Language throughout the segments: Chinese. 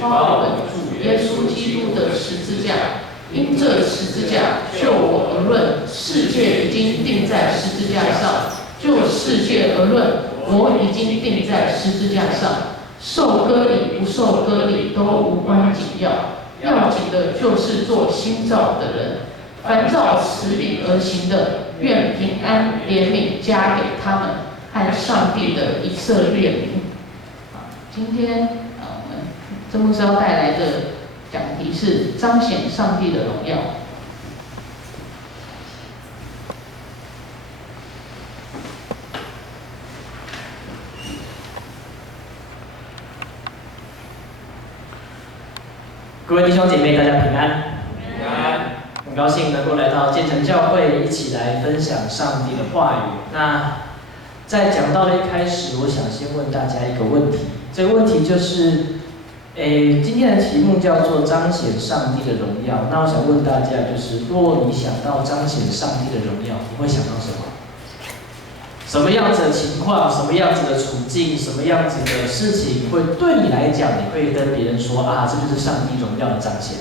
夸我们主耶稣基督的十字架。因这十字架，就我而论，世界已经定在十字架上；就世界而论，我已经定在十字架上。受割礼不受割礼都无关紧要，要紧的就是做新造的人。凡照此理而行的，愿平安怜悯加给他们和上帝的以色列民。今天我们曾牧师要带来的讲题是彰显上帝的荣耀。各位弟兄姐妹，大家平安。平安。很高兴能够来到建成教会，一起来分享上帝的话语。那在讲道的一开始，我想先问大家一个问题，这个问题就是。今天的题目叫做彰显上帝的荣耀。那我想问大家，就是若你想到彰显上帝的荣耀，你会想到什么？什么样子的情况，什么样子的处境，什么样子的事情，会对你来讲，你会跟别人说啊，这就是上帝荣耀的彰显。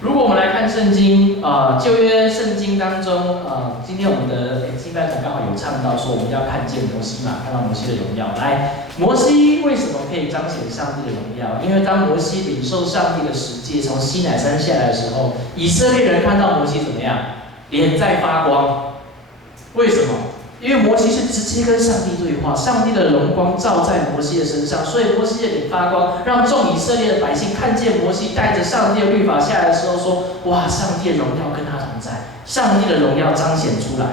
如果我们来看圣经旧约圣经当中今天我们的敬拜团刚好有唱到说我们要看见摩西嘛，看到摩西的荣耀。来，摩西为什么可以彰显上帝的荣耀？因为当摩西领受上帝的十诫从西乃山下来的时候，以色列人看到摩西怎么样？脸在发光。为什么？因为摩西是直接跟上帝对话，上帝的荣光照在摩西的身上，所以摩西的脸发光，让众以色列的百姓看见摩西带着上帝的律法下来的时候说：哇，上帝的荣耀跟他同在，上帝的荣耀彰显出来。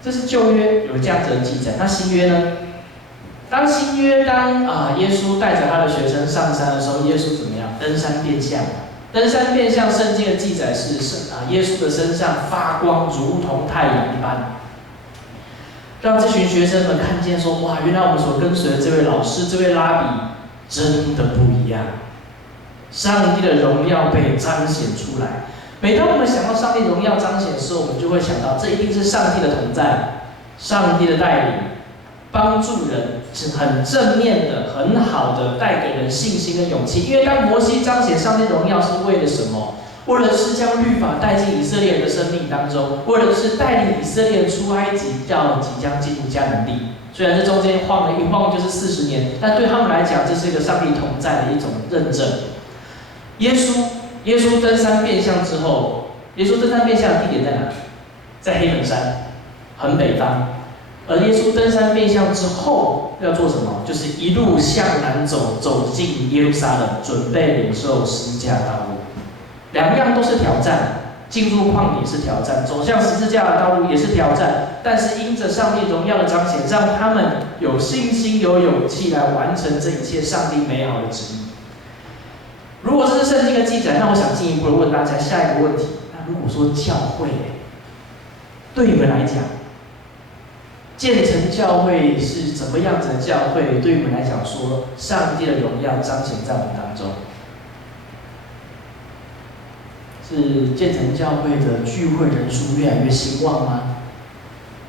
这是旧约有这样子的记载。那新约呢？当耶稣带着他的学生上山的时候，耶稣怎么样？登山变相。登山变相，圣经的记载是耶稣的身上发光，如同太阳一般。让这群学生们看见说：哇，原来我们所跟随的这位老师、这位拉比真的不一样。上帝的荣耀被彰显出来。每当我们想到上帝荣耀彰显的时候，我们就会想到，这一定是上帝的同在，上帝的带领，帮助人，是很正面的、很好的，带给人信心跟勇气。因为当摩西彰显上帝荣耀是为了什么？为了是将律法带进以色列人的生命当中，为了是带领以色列人出埃及，叫即将进入迦南地。虽然这中间晃了一晃就是40年，但对他们来讲，这是一个上帝同在的一种认证。耶稣登山变相之后，耶稣登山变相的地点在哪？在黑门山，很北方。而耶稣登山变相之后要做什么？就是一路向南走，走进耶路撒冷，准备领受十字架的道路。两样都是挑战，进入旷野是挑战，走向十字架的道路也是挑战。但是因着上帝荣耀的彰显，让他们有信心、有勇气来完成这一切上帝美好的旨意。如果这是圣经的记载，那我想进一步的问大家下一个问题：那如果说教会，对你们来讲，建成教会是怎么样子的教会？对你们来讲说，上帝的荣耀彰显在我们当中。是建成教会的聚会人数越来越兴旺吗？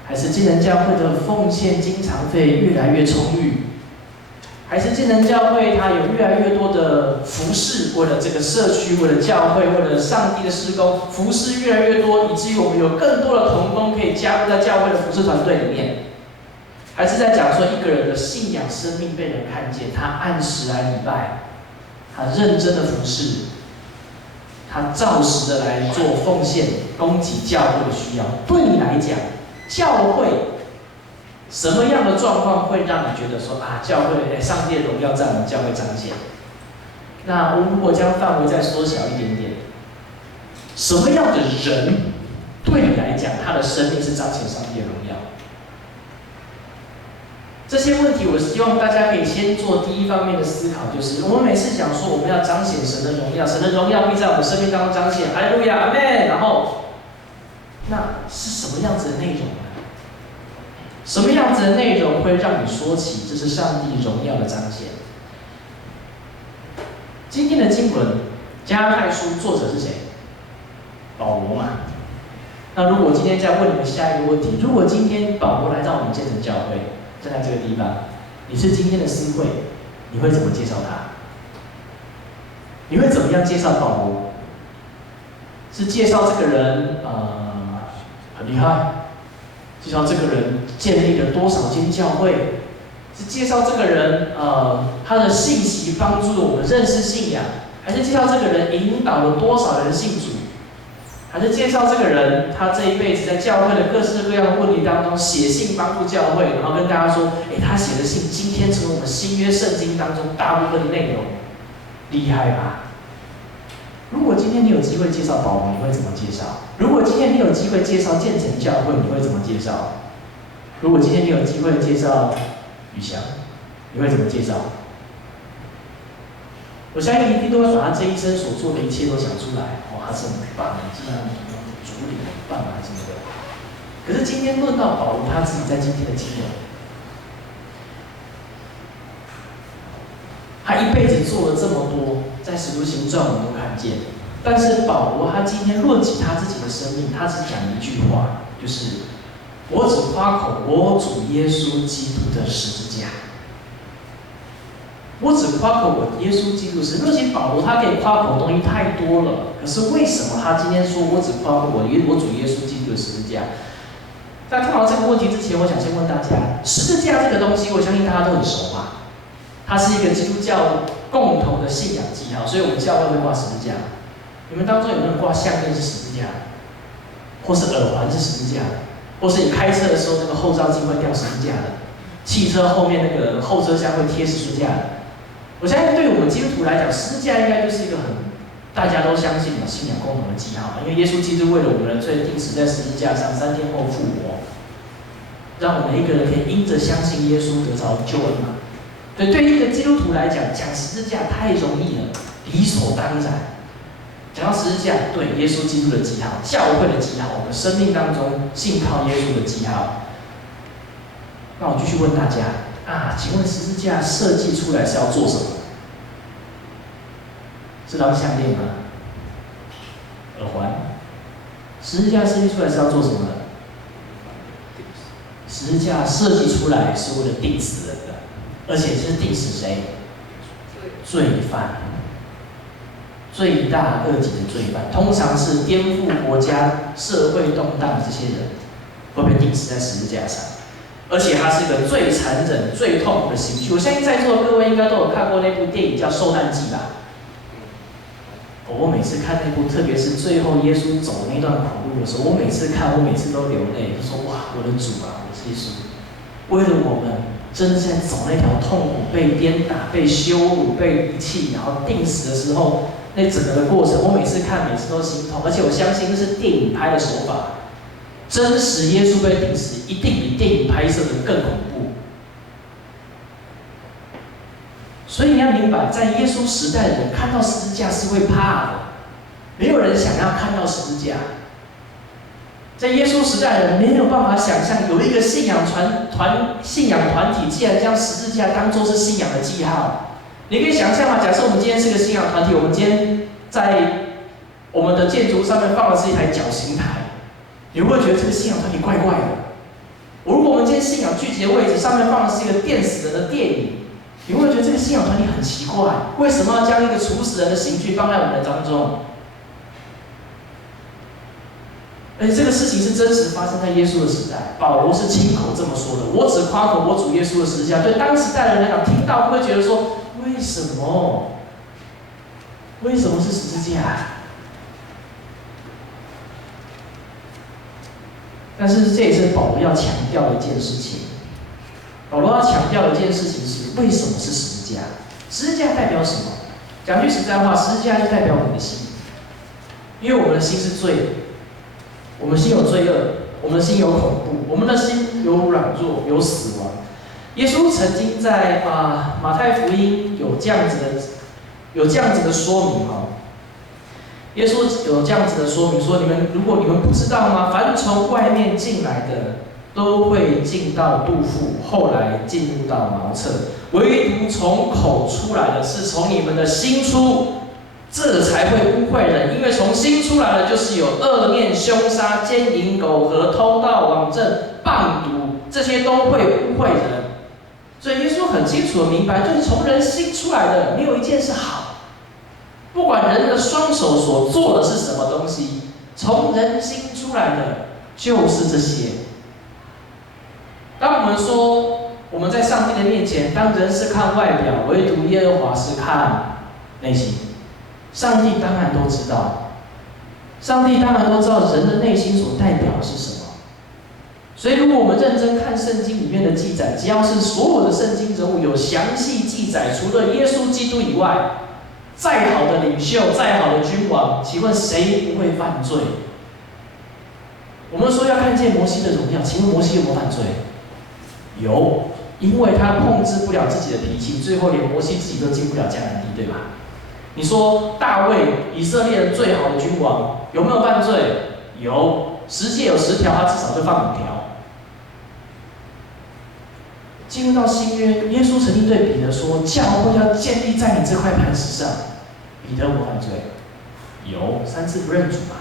还是建成教会的奉献经常费越来越充裕？还是建成教会它有越来越多的服事，为了这个社区，为了教会，为了上帝的事工，服事越来越多，以至于我们有更多的同工可以加入在教会的服事团队里面？还是在讲说一个人的信仰生命被人看见，他按时来礼拜，他认真的服事，他照实的来做奉献，供给教会的需要。对你来讲，教会什么样的状况会让你觉得说啊，教会上帝的荣耀在我们教会彰显？那我们如果将范围再缩小一点点，什么样的人对你来讲，他的生命是彰显上帝的荣耀？这些问题，我希望大家可以先做第一方面的思考，就是我们每次讲说我们要彰显神的荣耀，神的荣耀必在我们生命当中彰显，哈利路亚，阿们。然后，那是什么样子的内容呢？什么样子的内容会让你说起这是上帝荣耀的彰显？今天的经文，加拉太书作者是谁？保罗嘛。那如果今天再问你们下一个问题，如果今天保罗来到我们建成教会，站在这个地方，你是今天的司会，你会怎么介绍他？你会怎么样介绍保罗？是介绍这个人很厉害，介绍这个人建立了多少间教会，是介绍这个人他的信息帮助了我们认识信仰，还是介绍这个人引导了多少人信主？还是介绍这个人，他这一辈子在教会的各式各样的问题当中写信帮助教会，然后跟大家说，他写的信今天成为我们新约圣经当中大部分的内容，厉害吧？如果今天你有机会介绍保罗，你会怎么介绍？如果今天你有机会介绍建成教会，你会怎么介绍？如果今天你有机会介绍宇翔，你会怎么介绍？我相信一定都会把他这一生所做的一切都想出来。他是很棒的，这样主理很棒啊什么的。可是今天论到保罗他自己在今天的经验，他一辈子做了这么多，在使徒行传我们都看见。但是保罗他今天论起他自己的生命，他只讲一句话，就是我只夸口我主耶稣基督的十字架。我只夸口我耶稣基督是，尤其保罗他可以夸口的东西太多了。可是为什么他今天说我只夸口我主耶稣基督的十字架？在探讨这个问题之前，我想先问大家，十字架这个东西，我相信大家都很熟吧？它是一个基督教共同的信仰记号，所以我们教会会挂十字架。你们当中有没有人挂项链是十字架，或是耳环是十字架，或是你开车的时候那个后照镜会掉十字架的，汽车后面那个后车厢会贴十字架的？我相信对我们基督徒来讲，十字架应该就是一个大家都相信的信仰共同的记号，因为耶稣基督为了我们的罪定死在十字架上，3天后复活，让我们每一个人可以因着相信耶稣得着救恩嘛。对一个基督徒来讲，讲十字架太容易了，理所当然。讲到十字架，对耶稣基督的记号、教会的记号，我们生命当中信靠耶稣的记号。那我继续问大家。请问十字架设计出来是要做什么？是当项链吗？耳环？十字架设计出来是要做什么的？十字架设计出来是为了定死人的，而且是定死谁？罪犯，罪大恶极的罪犯，通常是颠覆国家、社会动荡的这些人，会被定死在十字架上。而且它是一个最残忍、最痛苦的刑具。我相信在座的各位应该都有看过那部电影叫《受难记》吧？我每次看那部，特别是最后耶稣走那段苦路的时候，我每次看，我每次都流泪，就说：哇，我的主啊，我是耶稣，为了我们真的在走那条痛苦、被鞭打、被羞辱、被遗弃，然后定死的时候，那整个的过程，我每次看，每次都心痛。而且我相信那是电影拍的手法。真实耶稣被定死，一定比电影拍摄的更恐怖。所以你要明白，在耶稣时代的人看到十字架是会怕的，没有人想要看到十字架。在耶稣时代的人没有办法想象，有一个信仰团体，竟然将十字架当作是信仰的记号。你可以想象吗？假设我们今天是个信仰团体，我们今天在我们的建筑上面放的是一台绞刑台。你会不会觉得这个信仰团体怪怪的？如果我们今天信仰聚集的位置上面放的是一个电死人的电影，你会不会觉得这个信仰团体很奇怪？为什么要将一个处死人的刑具放在我们的当中？而且这个事情是真实发生在耶稣的时代，保罗是亲口这么说的：“我只夸口我主耶稣的十字架。”对当时代的人来讲，听到会觉得说：为什么？为什么是十字架？但是这也是保罗要强调的一件事情。保罗要强调的一件事情是：为什么是十字架？十字架代表什么？讲句实在话，十字架就代表我们的心，因为我们的心是罪，我们心有罪恶，我们的心有恐怖，我们的心有软弱，有死亡。耶稣曾经在马太福音有这样子的说明哦。耶稣有这样子的说明说：如果你们不知道吗？凡从外面进来的，都会进到肚腹，后来进入到茅厕；唯独从口出来的，是从你们的心出，这才会污秽人。因为从心出来的，就是有恶念、凶杀、奸淫、苟合、偷盗、妄证、谤毒，这些都会污秽人。所以耶稣很清楚的明白，就是从人心出来的没有一件是好，不管人的双手所做的是什么东西，从人心出来的就是这些。当我们说我们在上帝的面前，当人是看外表，唯独耶和华是看内心。上帝当然都知道，上帝当然都知道人的内心所代表的是什么。所以，如果我们认真看圣经里面的记载，只要是所有的圣经人物有详细记载，除了耶稣基督以外，再好的领袖、再好的君王，请问谁不会犯罪？我们说要看见摩西的荣耀，请问摩西有没有犯罪？有，因为他控制不了自己的脾气，最后连摩西自己都进不了迦南地，对吧？你说大卫，以色列人最好的君王，有没有犯罪？有，10诫有10条，他至少就犯5条。进入到新约，耶稣曾经对彼得说：“教会要建立在你这块磐石上。”彼得有没有犯罪？有，3次不认主嘛。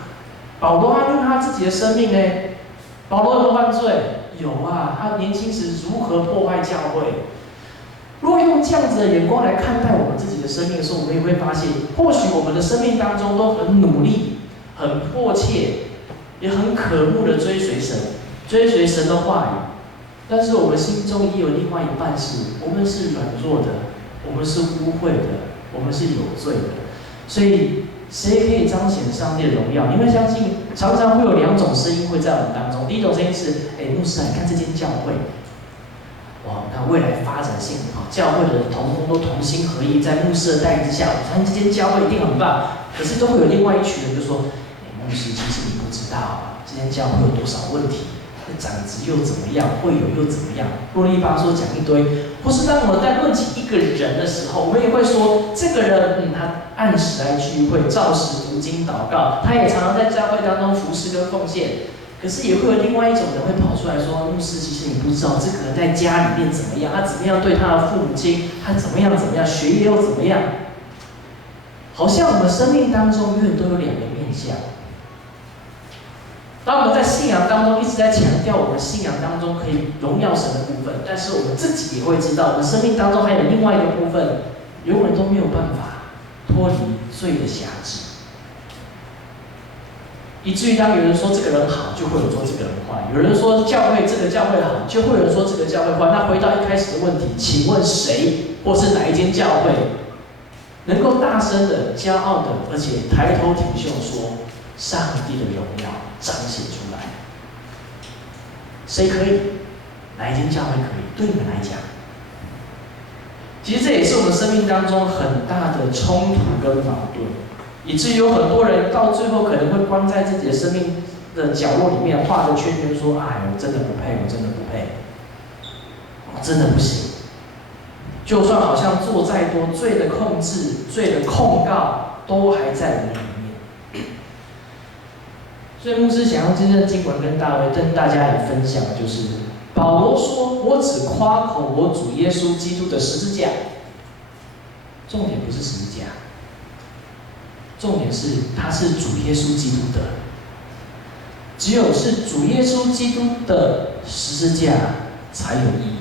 保罗他用他自己的生命呢？保罗有没有犯罪？有啊，他年轻时如何破坏教会？如果用这样子的眼光来看待我们自己的生命的时候，我们也会发现，或许我们的生命当中都很努力、很迫切，也很渴慕的追随神，追随神的话语。但是我们心中也有另外一半是，我们是软弱的，我们是污秽的，我们是有罪的。所以，谁可以彰显上帝的荣耀？你会相信，常常会有2种声音会在我们当中。第一种声音是：牧师，你看这间教会，哇，那未来发展性教会的人同工都同心合意，在牧师的带领之下，我相信这间教会一定很棒。可是都会有另外一群人就说：牧师，其实你不知道，这间教会有多少问题。长子又怎么样？会友又怎么样？啰里吧嗦讲一堆，或是当我们在论起一个人的时候，我们也会说，这个人，他按时来聚会，照时读经祷告，他也常常在教会当中服侍跟奉献。可是也会有另外一种人会跑出来说，牧师，其实你不知道，这个人在家里面怎么样，他怎么样对他的父母亲，他怎么样，学业又怎么样？好像我们生命当中永远都有2个面向。当我们在信仰当中一直在强调我们信仰当中可以荣耀神的部分，但是我们自己也会知道，我们生命当中还有另外一个部分，永远都没有办法脱离罪的辖制，以至于当有人说这个人好，就会有人说这个人坏；有人说教会这个教会好，就会有人说这个教会坏。那回到一开始的问题，请问谁或是哪一间教会能够大声的、骄傲的，而且抬头挺胸说上帝的荣耀彰显出来？谁可以？哪一间教会可以？对你们来讲，其实这也是我们生命当中很大的冲突跟矛盾，以至于有很多人到最后可能会关在自己的生命的角落里面，画着圈圈说：“哎，我真的不配，我真的不配，我真的不行。”就算好像做再多，罪的控制、罪的控告，都还在我们里面。所以牧师想用今天的经文跟大家也分享，就是保罗说：“我只夸口我主耶稣基督的十字架。”重点不是十字架，重点是他是主耶稣基督的。只有是主耶稣基督的十字架才有意义。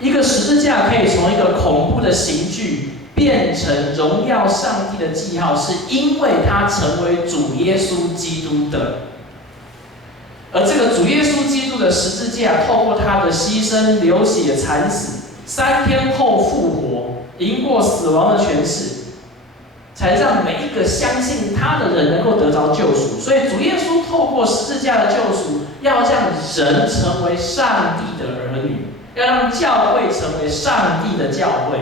一个十字架可以从一个恐怖的刑具变成荣耀上帝的记号，是因为它成为主耶稣基督的。而这个主耶稣基督的十字架，透过他的牺牲、流血、惨死，3天后复活，赢过死亡的权势，才让每一个相信他的人能够得着救赎。所以主耶稣透过十字架的救赎，要让人成为上帝的儿女，要让教会成为上帝的教会。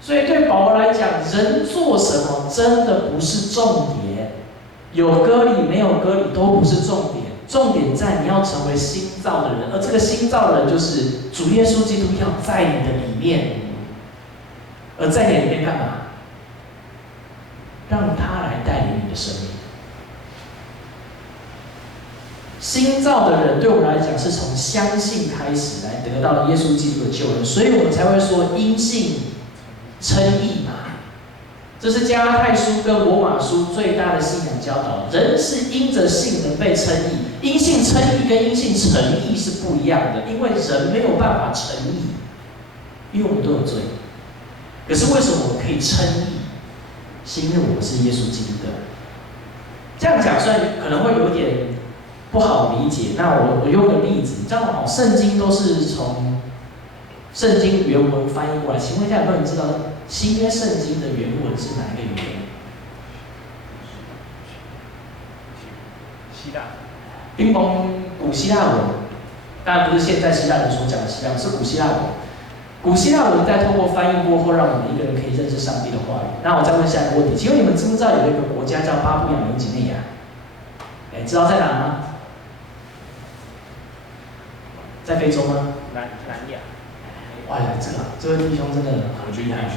所以对保罗来讲，人做什么真的不是重点，有割礼没有割礼都不是重点，重点在你要成为新造的人，而这个新造的人就是主耶稣基督要在你的里面，而在你里面干嘛？让他来带领你的生命。新造的人对我们来讲是从相信开始来得到耶稣基督的救恩，所以我们才会说因信称义嘛。这是加拉太书跟罗马书最大的信仰教导。人是因着信能被称义，因信称义跟因信成义是不一样的，因为人没有办法成义，因为我们都有罪。可是为什么我们可以称义？是因为我们是耶稣基督的。这样讲虽然可能会有点不好理解，那我用个例子，这样好，圣经都是从圣经原文翻译过来。请问一下，有没有人知道新约圣经的原文是哪一个语言？希腊。乒乓古希腊文，当然不是现在希腊人所讲的希腊文，是古希腊文。古希腊文在透过翻译过后，让我们一个人可以认识上帝的话语。那我再问下一个问题，请问你们知不知道有一个国家叫巴布亚纽几内亚？知道在哪吗？在非洲吗？南亚。哇，这位弟兄真的很厉害。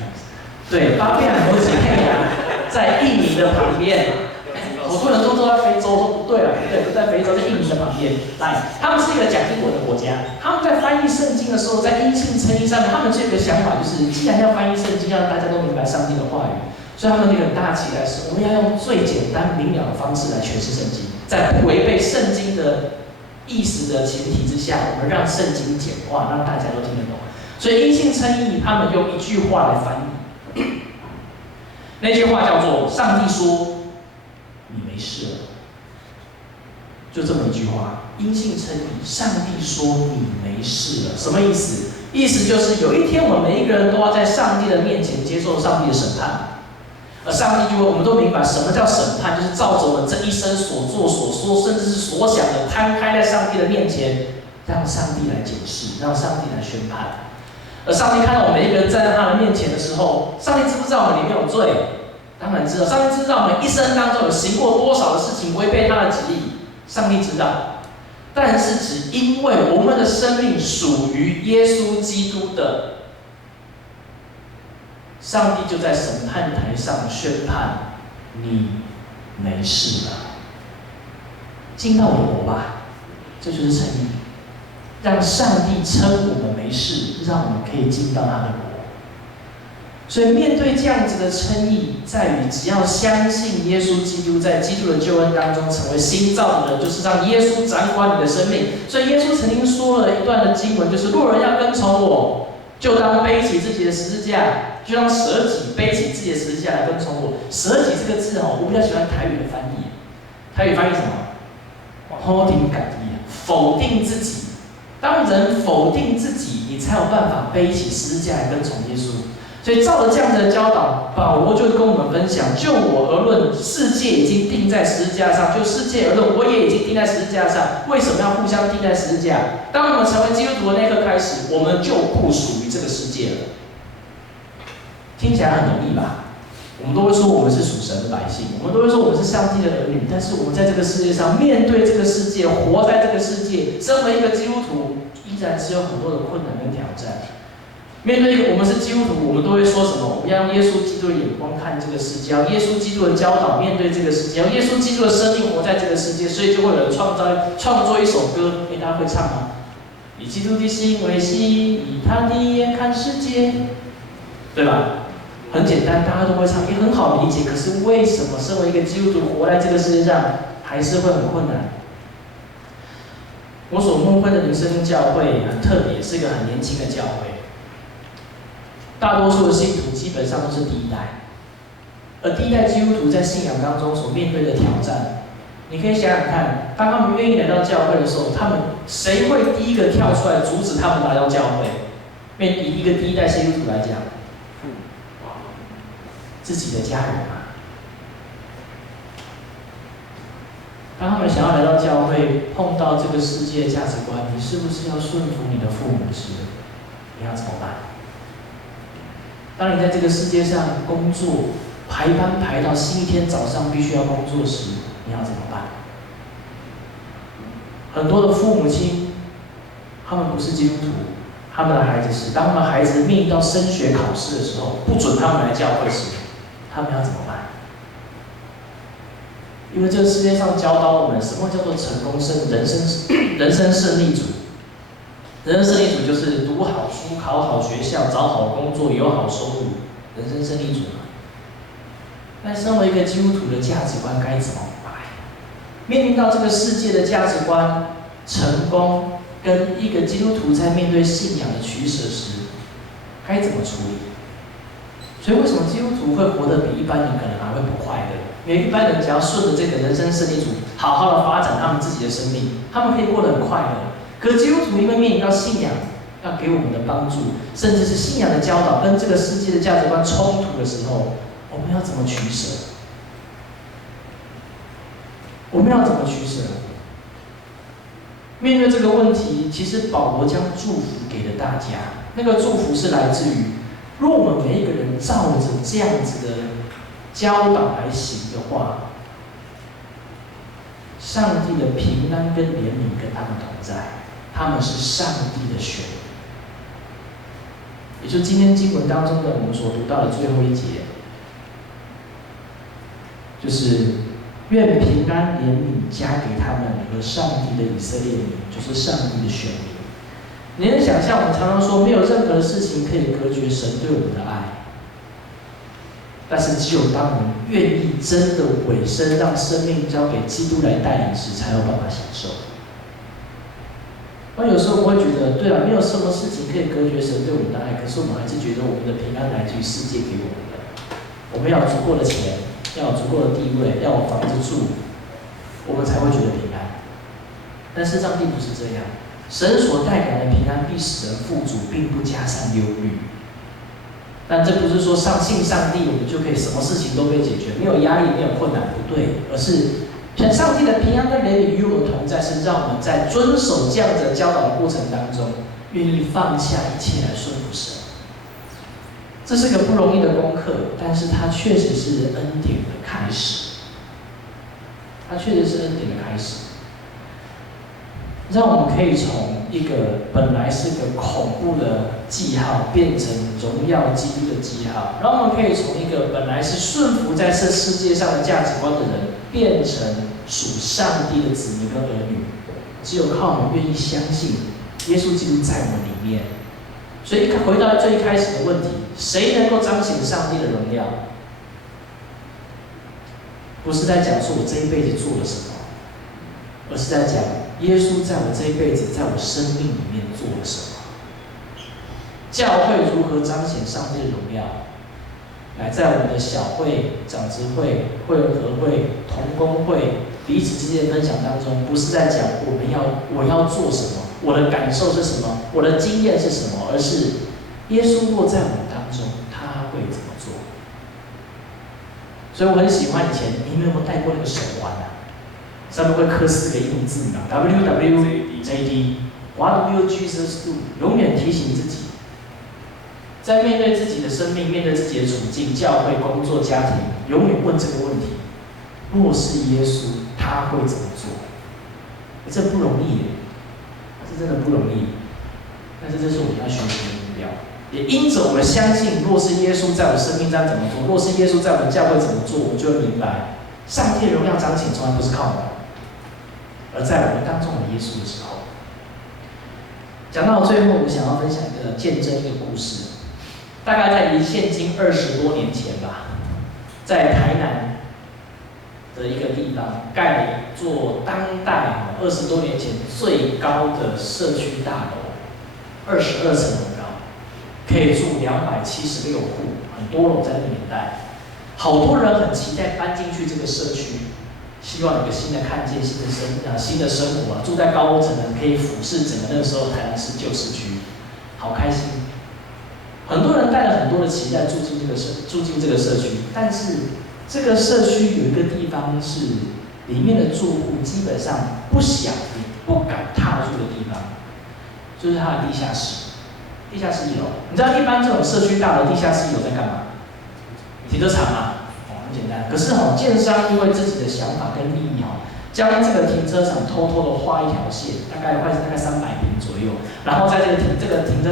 对，巴布亚纽几内亚在印尼的旁边。好多人都在非洲，说不对了，不对，不在非洲，在印尼的旁边。来，他们是一个讲英文的国家，他们在翻译圣经的时候，在因信称义上面，他们就有个想法，就是既然要翻译圣经，要让大家都明白上帝的话语，所以他们那个很大期待是，我们要用最简单明了的方式来诠释圣经，在不违背圣经的意思的前提之下，我们让圣经简化，让大家都听得懂。所以因信称义，他们用一句话来翻译，那句话叫做“上帝说”。你没事了，就这么一句话，因信称义。上帝说你没事了，什么意思？意思就是有一天我们每一个人都要在上帝的面前接受上帝的审判，而上帝就会，我们都明白什么叫审判，就是照着我们这一生所做所说，甚至是所想的，摊开在上帝的面前，让上帝来检视，让上帝来宣判。而上帝看到我们每一个人站在他的面前的时候，上帝知不知道我们里面有罪？当然知道，上帝知道我们一生当中有行过多少的事情违背他的旨意，上帝知道。但是只因为我们的生命属于耶稣基督的，上帝就在审判台上宣判：你没事了，进到我的国吧。这就是称义，让上帝称我们没事，让我们可以进到他的国。所以面对这样子的称义，在于只要相信耶稣基督，在基督的救恩当中成为新造的人，就是让耶稣掌管你的生命。所以耶稣曾经说了一段的经文，就是若人要跟从我，就当背起自己的十字架，就当舍己，背起自己的十字架来跟从我。舍己这个字我比较喜欢台语的翻译，台语翻译什么？否定感义，否定自己。当人否定自己，你才有办法背起十字架来跟从耶稣。所以照着这样子的教导，保罗就跟我们分享：就我而论，世界已经钉在十字架上；就世界而论，我也已经钉在十字架上。为什么要互相钉在十字架？当我们成为基督徒的那刻开始，我们就不属于这个世界了。听起来很容易吧？我们都会说我们是属神的百姓，我们都会说我们是上帝的儿女。但是我们在这个世界上，面对这个世界，活在这个世界，身为一个基督徒，依然是有很多的困难跟挑战。面对一个我们是基督徒，我们都会说什么？我们要用耶稣基督的眼光看这个世界，要耶稣基督的教导面对这个世界，要耶稣基督的生命活在这个世界，所以就会有人创作一首歌，大家会唱吗？以基督的心为心，以他的眼看世界，对吧？很简单，大家都会唱，也很好理解。可是为什么身为一个基督徒活在这个世界上，还是会很困难？我所牧会的灵生教会很特别，是一个很年轻的教会。大多数的信徒基本上都是第一代，而第一代基督徒在信仰当中所面对的挑战，你可以想想看，当他们愿意来到教会的时候，他们谁会第一个跳出来阻止他们来到教会？以一个第一代基督徒来讲，自己的家人嘛。当他们想要来到教会，碰到这个世界的价值观，你是不是要顺服你的父母时，你要怎么办？当你在这个世界上工作，排班排到星期天早上必须要工作时，你要怎么办？很多的父母亲，他们不是基督徒，他们的孩子是。当他们孩子面临到升学考试的时候，不准他们来教会时，他们要怎么办？因为这个世界上教导我们什么叫做成功人生胜利组。人生胜利组就是读好书、考好学校、找好工作、有好收入，人生胜利组嘛。那身为一个基督徒的价值观该怎么摆？面临到这个世界的价值观，成功跟一个基督徒在面对信仰的取舍时，该怎么处理？所以为什么基督徒会活得比一般人可能还会不快乐？因为一般人只要顺着这个人生胜利组，好好的发展他们自己的生命，他们可以过得很快乐。可基督徒因为面临到信仰要给我们的帮助，甚至是信仰的教导跟这个世界的价值观冲突的时候，我们要怎么取舍？我们要怎么取舍？面对这个问题，其实保罗将祝福给了大家。那个祝福是来自于，若我们每一个人照着这样子的教导来行的话，上帝的平安跟怜悯跟他们同在，他们是上帝的选民。也就是今天经文当中的我们所读到的最后一节，就是愿平安怜悯加给他们和上帝的以色列民，就是上帝的选民。你能想象，我们常常说没有任何的事情可以隔绝神对我们的爱，但是只有当我们愿意真的委身，让生命交给基督来带领时，才有办法享受。而有时候我会觉得，对啊，没有什么事情可以隔绝神对我们的爱，可是我们还是觉得我们的平安来自于世界给我们的。我们要有足够的钱，要有足够的地位，要有房子住，我们才会觉得平安。但事实上并不是这样。神所带来的平安必使人富足，并不加上忧虑。但这不是说信上帝，我们就可以什么事情都被解决，没有压力，没有困难，不对，而是上帝的平安跟怜悯与我们同在，是让我们在遵守这样的教导的过程当中，愿意放下一切来顺服神。这是个不容易的功课，但是它确实是恩典的开始。它确实是恩典的开始。让我们可以从一个本来是个恐怖的记号，变成荣耀基督的记号；让我们可以从一个本来是顺服在这世界上的价值观的人，变成属上帝的子民跟儿女。只有靠我们愿意相信耶稣基督在我们里面。所以回到最开始的问题：谁能够彰显上帝的荣耀？不是在讲说我这一辈子做了什么，而是在讲耶稣在我这一辈子，在我生命里面做了什么？教会如何彰显上帝的荣耀？来，在我们的小会、长执会、会合会、同工会彼此之间的分享当中，不是在讲我要做什么，我的感受是什么，我的经验是什么，而是耶稣若在我们当中，他会怎么做？所以我很喜欢以前，你们有没有戴过那个手环啊？上面会刻4个英文字母 WWJD，What will Jesus do？ 永远提醒自己，在面对自己的生命、面对自己的处境、教会、工作、家庭，永远问这个问题：若是耶稣，他会怎么做？这不容易耶，这真的不容易。但是这是我们要学习的目标。也因着我们相信，若是耶稣在我生命上怎么做，若是耶稣在我们教会怎么做，我们就会明白，上帝的荣耀彰显从来不是靠我们，而在我们当中的耶稣的时候。讲到最后，我想要分享一个见证，一个故事。大概在离现今20多年前吧，在台南的一个地方盖了一座当代20多年前最高的社区大楼，22层很高，可以住276户，很多楼在那个年代。好多人很期待搬进去这个社区，希望有个新的看见、新的生活住在高层的可以俯视整个那个时候台南市旧市区，好开心。很多人带了很多的期待住进这个社区，但是这个社区有一个地方是里面的住户基本上不想也不敢踏入的地方，就是它的地下室。地下室1楼，你知道一般这种社区大楼地下室1楼在干嘛？停车场嘛，很简单。可是建商因为自己的想法跟利益将这个停车场偷偷的画一条线，大概300平左右，然后在这个停车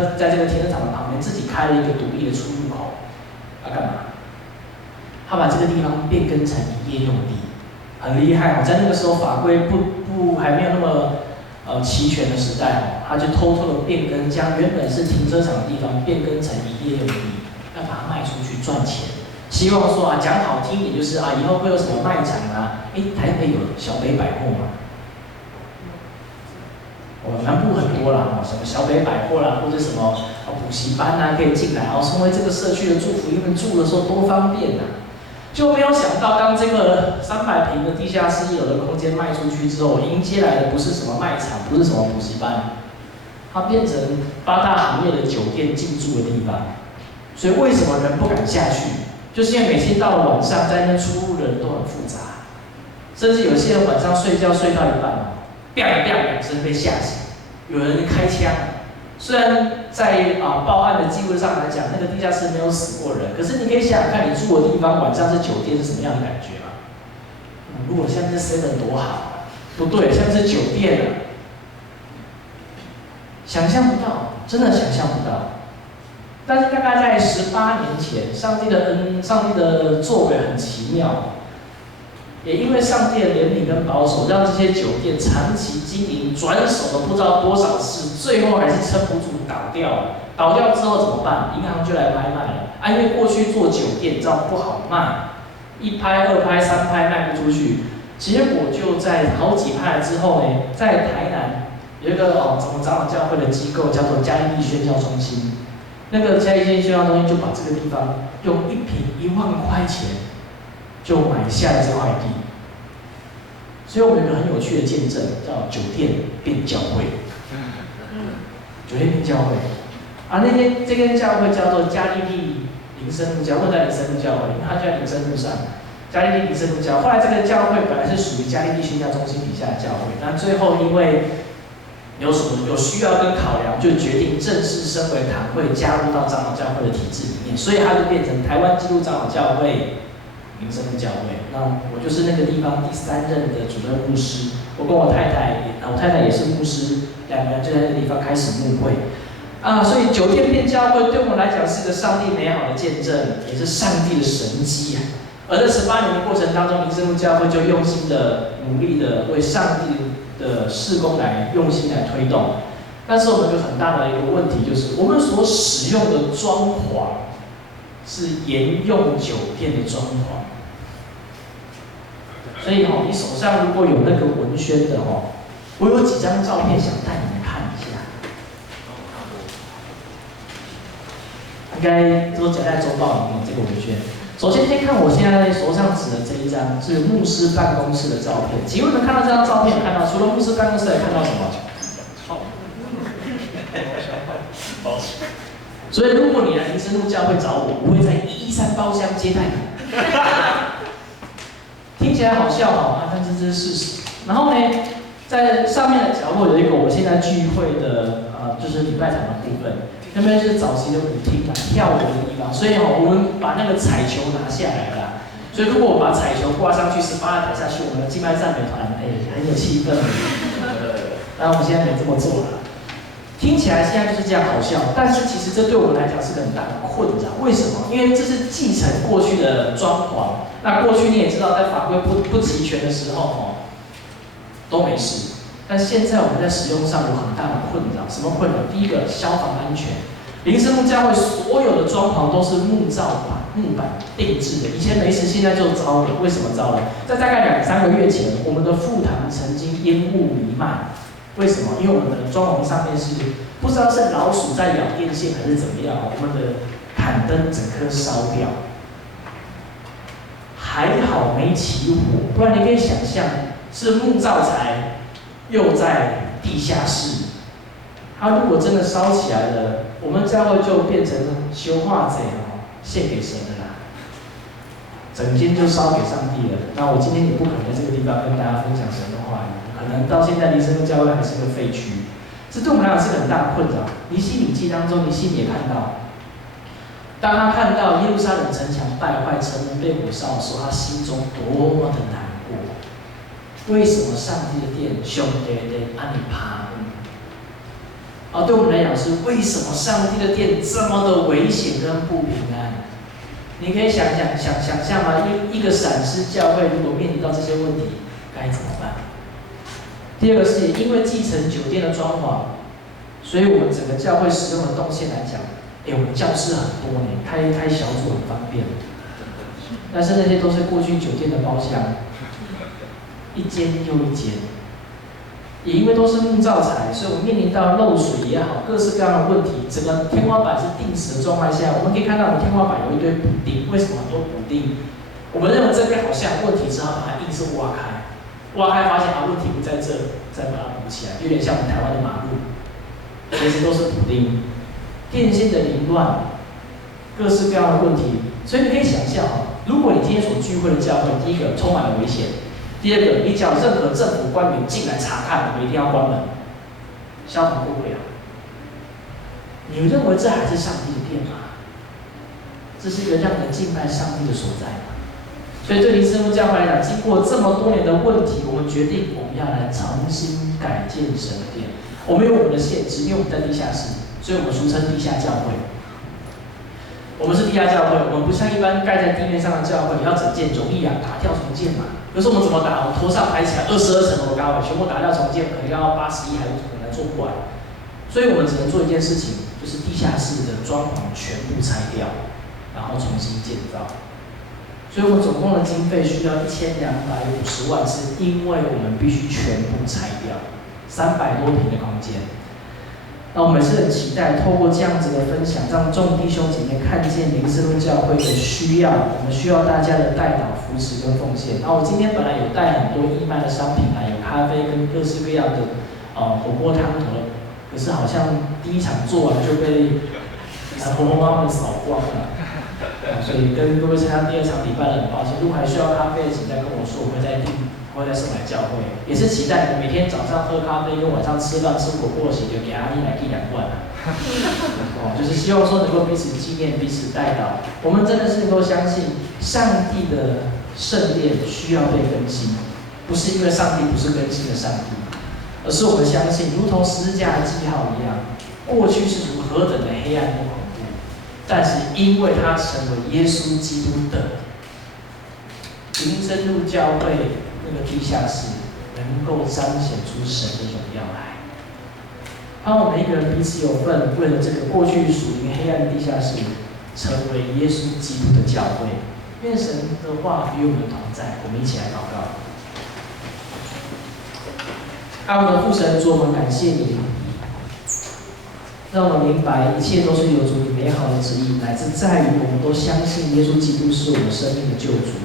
场的旁边自己开了一个独立的出入口，要干嘛？他把这个地方变更成营业用地，很厉害在那个时候法规还没有那么齐全的时代他就偷偷的变更，将原本是停车场的地方变更成营业用地，要把它卖出去赚钱。希望说讲好听一点就是以后会有什么卖场台北有小北百货吗？南部很多啦，什么小北百货啦，或者什么补习班啊可以进来，成为这个社区的祝福，因为住的时候多方便啊。就没有想到，当这个300平的地下室1楼的空间卖出去之后，迎接来的不是什么卖场，不是什么补习班，它变成8大行业的酒店进驻的地方。所以为什么人不敢下去？就是因为每天到了晚上，在那出入的人都很复杂，甚至有些人晚上睡觉睡到一半，biang biang 2声被吓醒，有人开枪。虽然在报案的记录上来讲，那个地下室没有死过人，可是你可以想想看，你住的地方晚上是酒店是什么样的感觉吗？如果像是 7多好，不对，像是酒店啊，想象不到，真的想象不到。但是大概在18年前，上帝的作为很奇妙，也因为上帝的怜悯跟保守，让这些酒店长期经营，转手了不知道多少次，最后还是撑不住倒掉了。倒掉之后怎么办？银行就来拍卖了。因为过去做酒店，你知道不好卖，1拍、2拍、3拍卖不出去。结果就在好几拍之后呢，在台南有一个长老教会的机构叫做嘉义地宣教中心。那个嘉义地宣教中心就把这个地方用1坪1万块钱就买下了这块地。所以我们有一个很有趣的见证，叫酒店变教会。酒店变教会。这间教会叫做嘉义地林森路教会，在林森路教会，因为它就在林森路上。嘉义地林森路教会，后来这个教会本来是属于嘉义地宣教中心底下的教会，但最后因为有需要跟考量，就决定正式升为堂会，加入到长老教会的体制里面，所以它就变成台湾基督长老教会林森路教会。那我就是那个地方第3任的主任牧师，我跟我太太也是牧师，两个人就在那个地方开始牧会。所以酒店变教会对我们来讲是个上帝美好的见证，也是上帝的神迹啊。而在18年的过程当中，林森路教会就用心的、努力的为上帝的事工来用心来推动。但是我们有很大的一个问题，就是我们所使用的装潢是沿用酒店的装潢。所以你手上如果有那个文宣的我有几张照片想带你们看一下。应该都夹在周报里面这个文宣。首先先看我现在手上指的这一张是牧师办公室的照片。请问你们看到这张照片，看到除了牧师办公室，还看到什么？所以如果你来林森路教会找我，我会在113包厢接待你。听起来好笑但是这是事实。然后呢，在上面的角落有一个我现在聚会的就是礼拜堂的部分。那边是早期的舞厅跳舞的地方，所以我们把那个彩球拿下来了。所以如果我把彩球挂上去，18来抬下去，我们的敬拜赞美团很有气氛。当然我们现在没这么做了。听起来现在就是这样好笑，但是其实这对我们来讲是个很大的困扰。为什么？因为这是继承过去的装潢。那过去你也知道，在法规不齐全的时候都没事。但现在我们在使用上有很大的困扰，什么困扰？第一个，消防安全。林森路教会所有的装潢都是木板定制的，以前没事，现在就糟了。为什么糟了？在大概2、3个月前，我们的副堂曾经烟雾弥漫。为什么？因为我们的装潢上面是不知道是老鼠在咬电线还是怎么样，我们的砍灯整颗烧掉。还好没起火，不然你可以想象，是木造材。又在地下室，它如果真的烧起来了，我们教会就变成修化贼献给神的啦，整间就烧给上帝了。那我今天也不可能在这个地方跟大家分享神的话语，可能到现在林森路教会还是个废墟，这对我们来讲是个很大的困扰。尼希米记当中，尼希米也看到，当他看到耶路撒冷城墙败坏，城门被火烧的时候，他心中多么的难过。为什么上帝的殿兄弟的安尼趴？对我们来讲是为什么上帝的殿这么的危险跟不平安？你可以想象吗？一个闪失教会如果面临到这些问题，该怎么办？第二个是因为继承酒店的装潢，所以我们整个教会使用的动线来讲，我们教室很多呢，开小组很方便。但是那些都是过去酒店的包厢。一间又一间，也因为都是木造材，所以我们面临到漏水也好，各式各样的问题，整个天花板是定时的状态下，我们可以看到我们天花板有一堆补丁，为什么很多补丁？我们认为这边好像问题，只好把它硬是挖开，挖开发现问题不在这，再把它补起来，有点像我们台湾的马路，其实都是补丁，电线的凌乱，各式各样的问题，所以你可以想象如果你今天所聚会的教会，第一个充满了危险。第二个，你只要任何政府官员进来查看，我们一定要关门，消防过不了。你认为这还是上帝的殿吗？这是一个让人敬拜上帝的所在吗？所以对林师傅教会来讲，经过这么多年的问题，我们决定我们要来重新改建神的殿。我们有我们的限制，因为我们在地下室，所以我们俗称地下教会。我们是地下教会，我们不像一般盖在地面上的教会，要整建容易打掉重建嘛。可是我们怎么打？我们头上排起来22层楼高，全部打掉重建，可能要81还可能做不完。所以我们只能做一件事情，就是地下室的装潢全部拆掉，然后重新建造。所以我们总共的经费需要1250万，是因为我们必须全部拆掉300多平的空间。那我们是很期待透过这样子的分享，让众弟兄姐妹看见林师傅教会的需要，我们需要大家的带导、扶持跟奉献。那我今天本来有带很多义卖的商品来，有咖啡跟各式各样的火锅汤头，可是好像第一场做完就被婆婆妈妈们扫光了。所以跟各位参加第2场礼拜的很抱歉，如果还需要咖啡的，请再跟我说，我会再送来教会。也是期待你们每天早上喝咖啡跟晚上吃饭吃火锅的时候，就给阿姨来递2罐就是希望说能够彼此纪念、彼此带导。我们真的是能够相信，上帝的圣殿需要被更新，不是因为上帝不是更新的上帝，而是我们相信，如同十字架的记号一样，过去是如何等的黑暗不恐怖，但是因为它成为耶稣基督的灵深入教会那个地下室，能够彰显出神的荣耀来。让我们每一个人彼此有份，为了这个过去属灵黑暗的地下室，成为耶稣基督的教会。愿神的话与我们同在，我们一起来祷告。爱我们的父神主，我们感谢你，让我们明白一切都是有主你美好的旨意，乃至在于我们都相信耶稣基督是我们生命的救主。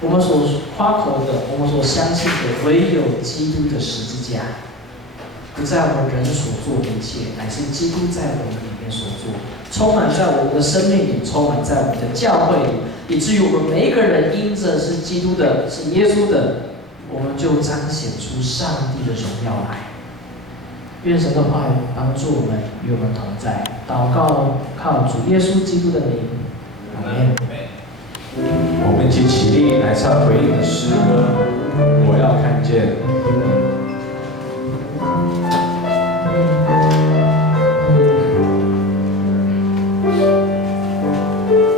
我们所夸口的，我们所相信的，唯有基督的十字架，不在我们人所做的一切，乃是基督在我们里面所做，充满在我们的生命里，充满在我们的教会里，以至于我们每一个人因着是基督的，是耶稣的，我们就彰显出上帝的荣耀来。愿神的话语帮助我们，与我们同在。祷告靠主耶稣基督的名，阿们。我们一起起立来唱回应的诗歌。我要看见。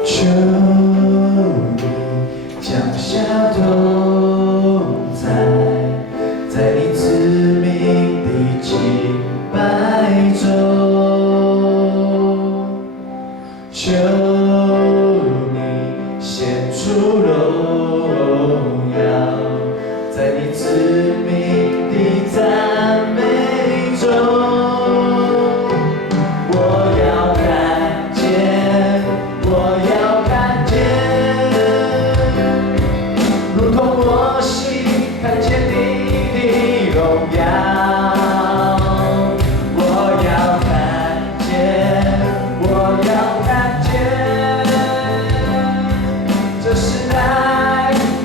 求你降下同在，在你赐名的敬拜中，求你显出荣耀，在你赐名的赞美中。我要看见，我要看见，如同摩西看见你的荣耀。我要看见，我要看见，这时代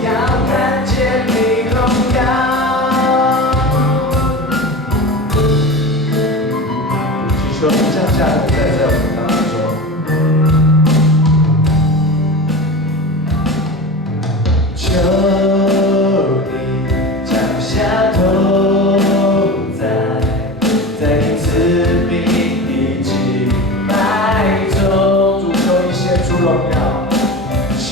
要看见你荣耀。请说，降下同在我们当中。求你降下同在，在你赐名的敬拜中，主求你显出荣耀。求